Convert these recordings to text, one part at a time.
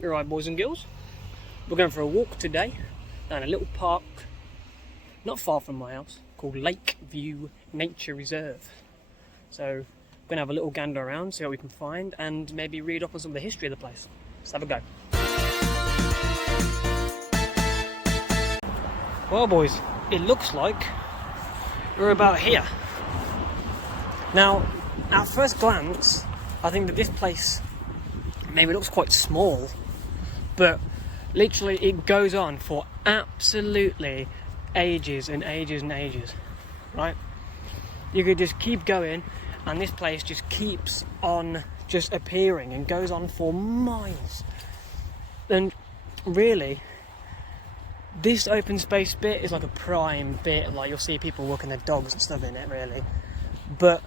Alright, boys and girls, we're going for a walk today down a little park not far from my house called Lakeview Nature Reserve. So we're going to have a little gander around, see what we can find, and maybe read up on some of the history of the place. Let's have a go. Well boys, it looks like we're about here. Now, at first glance, I think that this place maybe looks quite small, but literally it goes on for absolutely ages and ages and ages, right? You could just keep going and this place just keeps on just appearing and goes on for miles. And really, this open space bit is like a prime bit, like you'll see people walking their dogs and stuff in it, really. But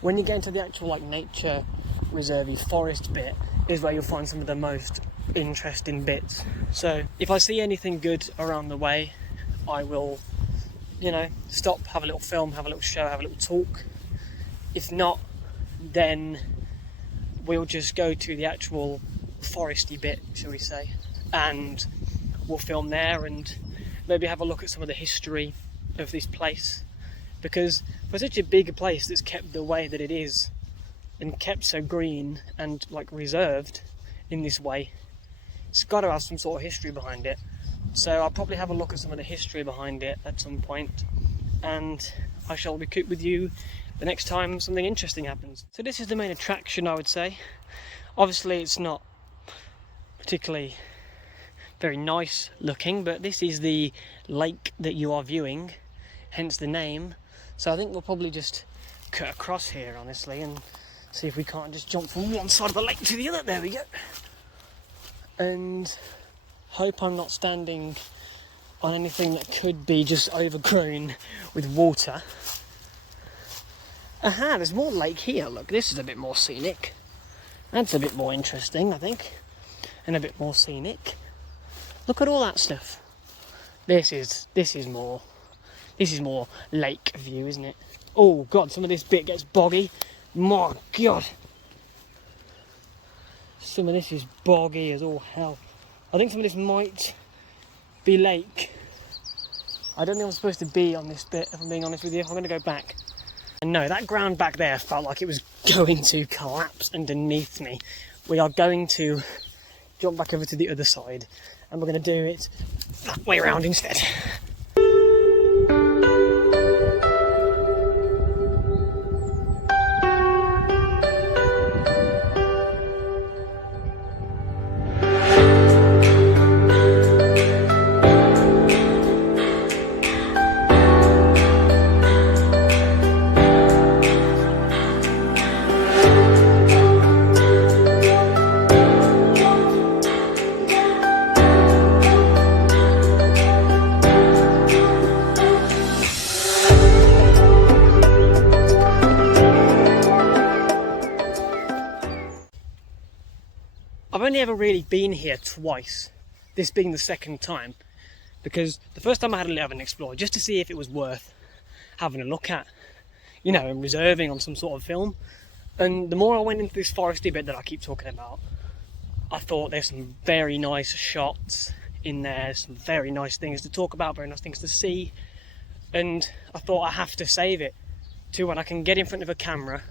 when you get into the actual like nature reserve forest bit is where you'll find some of the most interesting bits. So if I see anything good around the way, I will, stop, have a little film, have a little show, have a little talk. If not, then we'll just go to the actual foresty bit, shall we say, and we'll film there and maybe have a look at some of the history of this place, because for such a big place that's kept the way that it is and kept so green and like reserved in this way, it's got to have some sort of history behind it. So I'll probably have a look at some of the history behind it at some point, and I shall recoup with you the next time something interesting happens. So this is the main attraction, I would say. Obviously it's not particularly very nice looking, but this is the lake that you are viewing, hence the name. So I think we'll probably just cut across here, honestly, and see if we can't just jump from one side of the lake to the other. There we go. And hope I'm not standing on anything that could be just overgrown with water. Aha, there's more lake here. Look, this is a bit more scenic. That's a bit more interesting, I think, and a bit more scenic. Look at all that stuff. This is more lake view, isn't it? Oh god, some of this bit gets boggy. My god, some of this is boggy as all hell. I think some of this might be lake. I don't think I'm supposed to be on this bit, if I'm being honest with you. I'm going to go back. And no, that ground back there felt like it was going to collapse underneath me. We are going to jump back over to the other side, and we're going to do it that way around instead. I've only ever really been here twice, this being the second time, because the first time I had a little explore just to see if it was worth having a look at, and reserving on some sort of film. And the more I went into this foresty bit that I keep talking about, I thought there's some very nice shots in there, some very nice things to talk about, very nice things to see, and I thought I have to save it to when I can get in front of a camera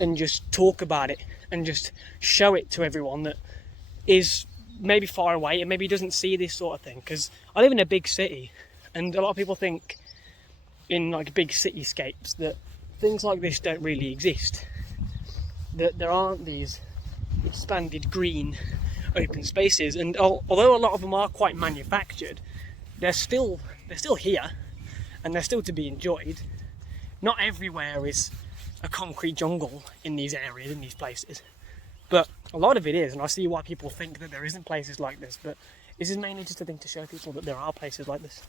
and just talk about it and just show it to everyone that is maybe far away and maybe doesn't see this sort of thing. Because I live in a big city, and a lot of people think in like big cityscapes that things like this don't really exist, that there aren't these expanded green open spaces. And although a lot of them are quite manufactured, they're still here and they're still to be enjoyed. Not everywhere is a concrete jungle in these areas, in these places, but a lot of it is, and I see why people think that there isn't places like this, but this is mainly just a thing to show people that there are places like this.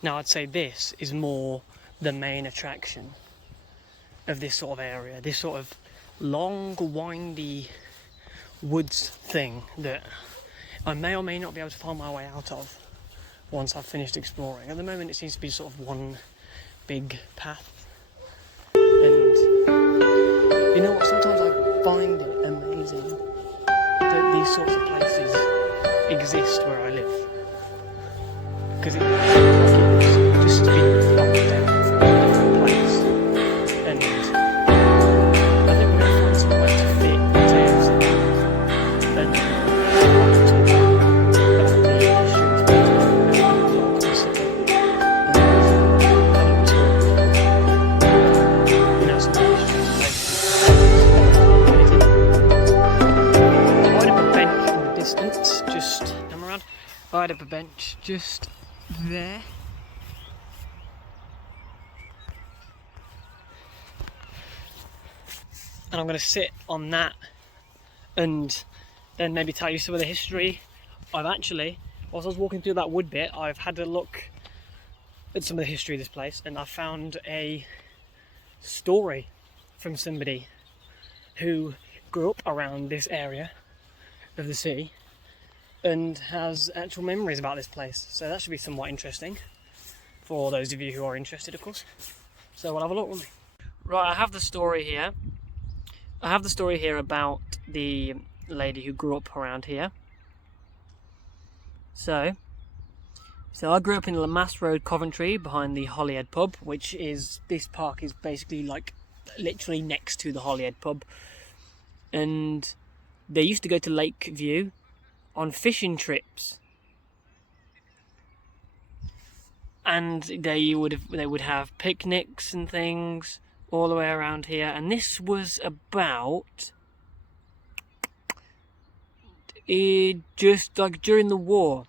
Now I'd say this is more the main attraction of this sort of area, this sort of long windy woods thing that I may or may not be able to find my way out of once I've finished exploring. At the moment it seems to be sort of one big path. And you know what, sometimes I find it amazing that these sorts of places exist where I live. Because it seems like it's just been locked down for a different place. And I think we're going to find somewhere to fit into and talk about the history of this place, local city, and have a talk, some history of places. I lined up a bench in the distance, just come around. I lined up a bench just there. And I'm going to sit on that and then maybe tell you some of the history. Whilst I was walking through that wood bit, I've had a look at some of the history of this place, and I found a story from somebody who grew up around this area of the city and has actual memories about this place. So that should be somewhat interesting for those of you who are interested, of course. So we'll have a look, won't we? Right, I have the story here. I have the story here about the lady who grew up around here. So I grew up in Lamass Road, Coventry, behind the Holyhead pub, which is, this park is basically like literally next to the Holyhead pub. And they used to go to Lakeview on fishing trips. And they would have picnics and things all the way around here, and this was about just like during the war.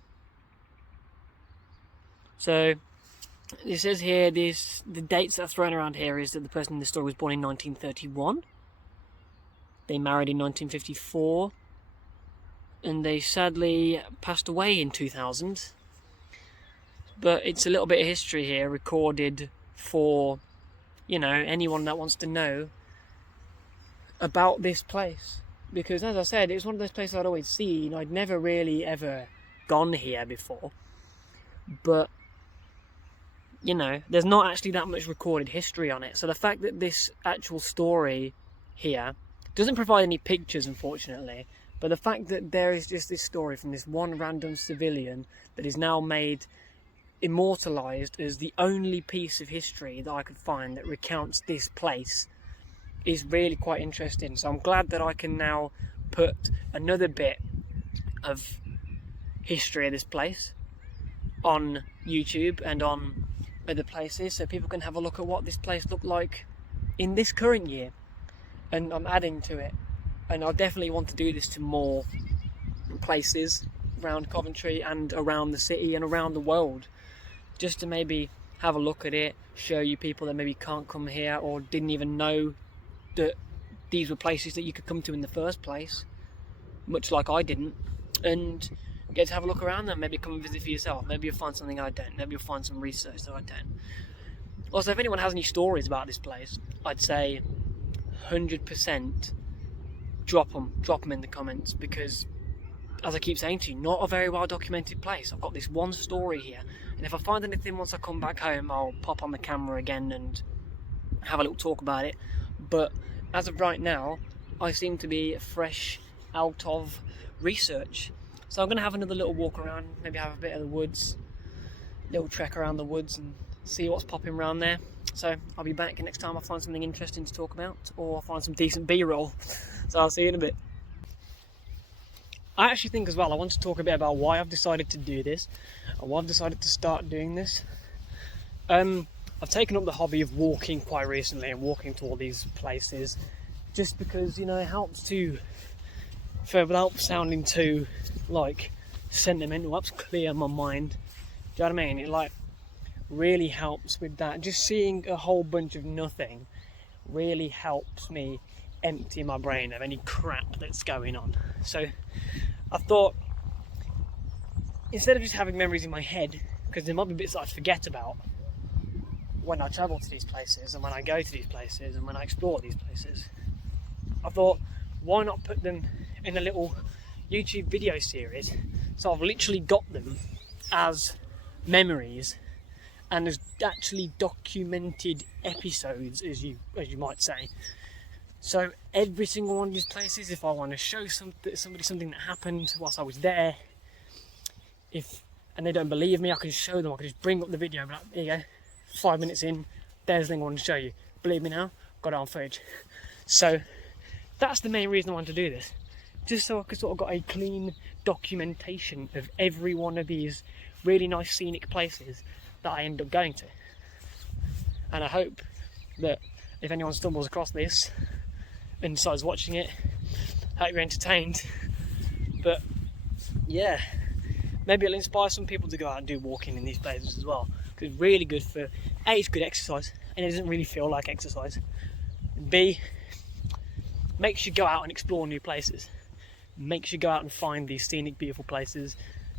So it says here, the dates that are thrown around here is that the person in the story was born in 1931, they married in 1954, and they sadly passed away in 2000. But it's a little bit of history here recorded for, you know, anyone that wants to know about this place. Because as I said, it's one of those places I'd always seen. I'd never really ever gone here before. But, you know, there's not actually that much recorded history on it. So the fact that this actual story here doesn't provide any pictures, unfortunately, but the fact that there is just this story from this one random civilian that is now made immortalised as the only piece of history that I could find that recounts this place is really quite interesting. So I'm glad that I can now put another bit of history of this place on YouTube and on other places, so people can have a look at what this place looked like in this current year. And I'm adding to it, and I definitely want to do this to more places around Coventry and around the city and around the world, just to maybe have a look at it, show you people that maybe can't come here or didn't even know that these were places that you could come to in the first place, much like I didn't, and get to have a look around them. Maybe come and visit for yourself. Maybe you'll find something I don't. Maybe you'll find some research that I don't. Also, if anyone has any stories about this place, I'd say 100% drop them in the comments, because as I keep saying to you, not a very well documented place. I've got this one story here, and if I find anything once I come back home, I'll pop on the camera again and have a little talk about it. But as of right now, I seem to be fresh out of research, so I'm going to have another little walk around, maybe have a bit of the woods, little trek around the woods and see what's popping around there. So I'll be back next time I find something interesting to talk about, or I'll find some decent B-roll. So I'll see you in a bit. I actually think as well I want to talk a bit about why I've decided to do this and why I've decided to start doing this. I've taken up the hobby of walking quite recently and walking to all these places just because, you know, it helps to, without sounding too like sentimental, helps clear my mind. Do you know what I mean? It like really helps with that. Just seeing a whole bunch of nothing really helps me empty my brain of any crap that's going on. So I thought, instead of just having memories in my head, because there might be bits that I forget about when I travel to these places and when I go to these places and when I explore these places, I thought, why not put them in a little YouTube video series? So I've literally got them as memories and as actually documented episodes, as you might say. So every single one of these places, if I want to show somebody something that happened whilst I was there, and they don't believe me, I can show them. I can just bring up the video, but like, there you go, 5 minutes in, there's the thing I want to show you. Believe me now, got it on footage. So that's the main reason I wanted to do this, just so I could sort of got a clean documentation of every one of these really nice scenic places that I end up going to. And I hope that if anyone stumbles across this and decides watching it, I hope you're entertained. But yeah, maybe it'll inspire some people to go out and do walking in these places as well, because it's really good for A, it's good exercise, and it doesn't really feel like exercise. And B, makes you go out and explore new places, makes you go out and find these scenic, beautiful places,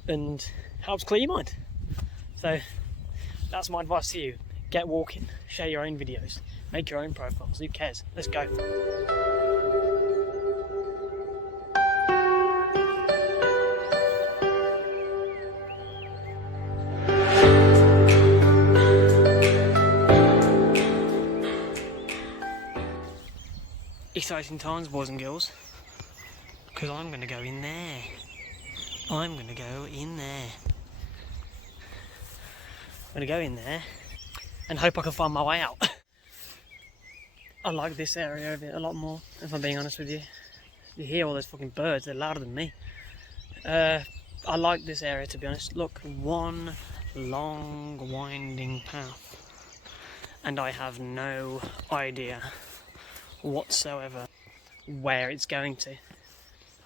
and helps clear your mind. So that's my advice to you. Get walking, share your own videos, make your own profiles, who cares? Let's go. Exciting times, boys and girls, because I'm going to go in there. I'm going to go in there. I'm going to go in there and hope I can find my way out. I like this area of it a lot more, if I'm being honest with you. You hear all those fucking birds, they're louder than me. I like this area, to be honest. Look, one long winding path, and I have no idea whatsoever where it's going to.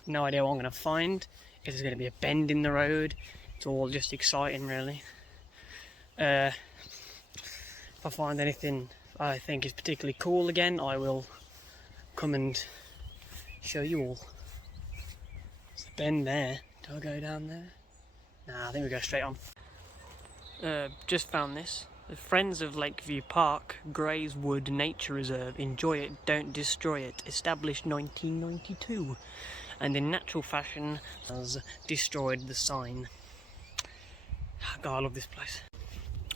No idea what I'm going to find, if there's going to be a bend in the road. It's all just exciting, really. If I find anything I think is particularly cool again, I will come and show you all. There's a bend there. Do I go down there? Nah, I think we go straight on. Just found this. The Friends of Lakeview Park, Greys Wood Nature Reserve. Enjoy it, don't destroy it. Established 1992. And in natural fashion has destroyed the sign. God, I love this place.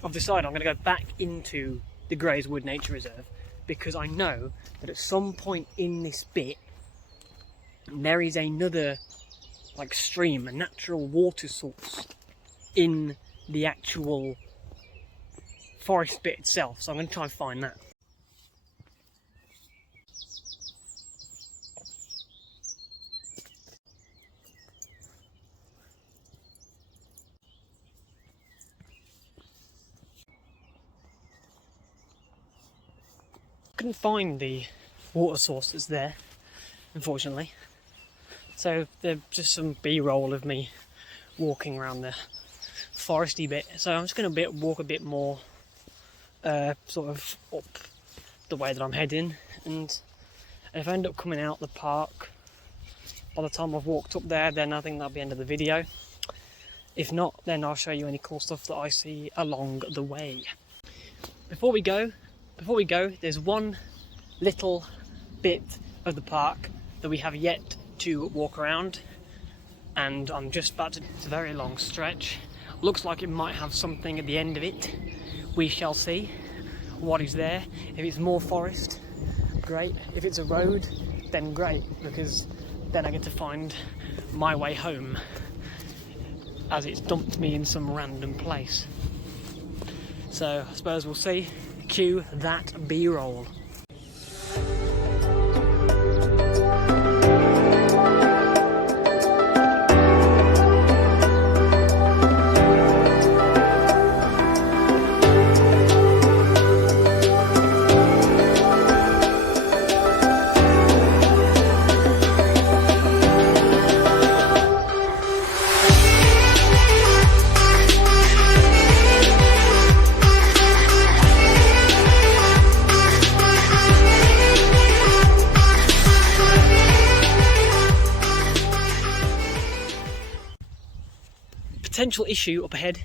I've decided I'm going to go back into the Greys Wood Nature Reserve because I know that at some point in this bit there is another like stream, a natural water source in the actual forest bit itself, so I'm going to try and find that. Couldn't find the water source that's there, unfortunately, so there's just some B-roll of me walking around the foresty bit. So I'm just going to walk a bit more sort of up the way that I'm heading, and if I end up coming out the park by the time I've walked up there, then I think that'll be the end of the video. If not, then I'll show you any cool stuff that I see along the way. Before we go, there's one little bit of the park that we have yet to walk around, and I'm just about to. It's a very long stretch. Looks like it might have something at the end of it. We shall see what is there. If it's more forest, great. If it's a road, then great, because then I get to find my way home, as it's dumped me in some random place. So I suppose we'll see. Cue that B-roll. Potential issue up ahead.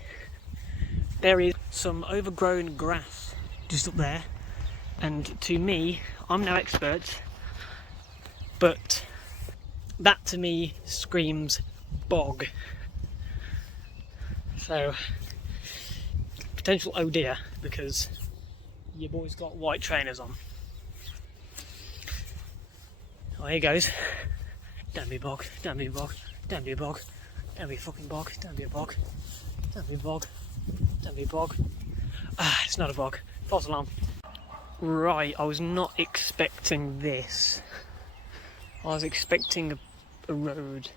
There is some overgrown grass just up there, and to me, I'm no expert, but that to me screams bog. So potential oh dear, because your boy's got white trainers on. Oh, here goes. Don't be bog, don't be bog, don't be bog, don't be fucking bog, don't be a bog, don't be bog, don't be bog. Ah, it's not a bog. False alarm. Right, I was not expecting this. I was expecting a road.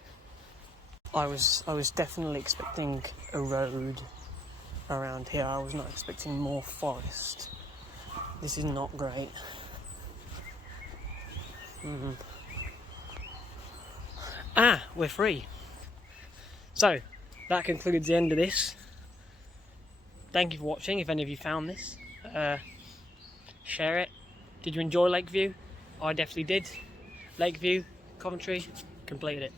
I was definitely expecting a road around here. I was not expecting more forest. This is not great. Ah, we're free. So, that concludes the end of this. Thank you for watching, if any of you found this. Share it. Did you enjoy Lakeview? I definitely did. Lakeview, Coventry, completed it.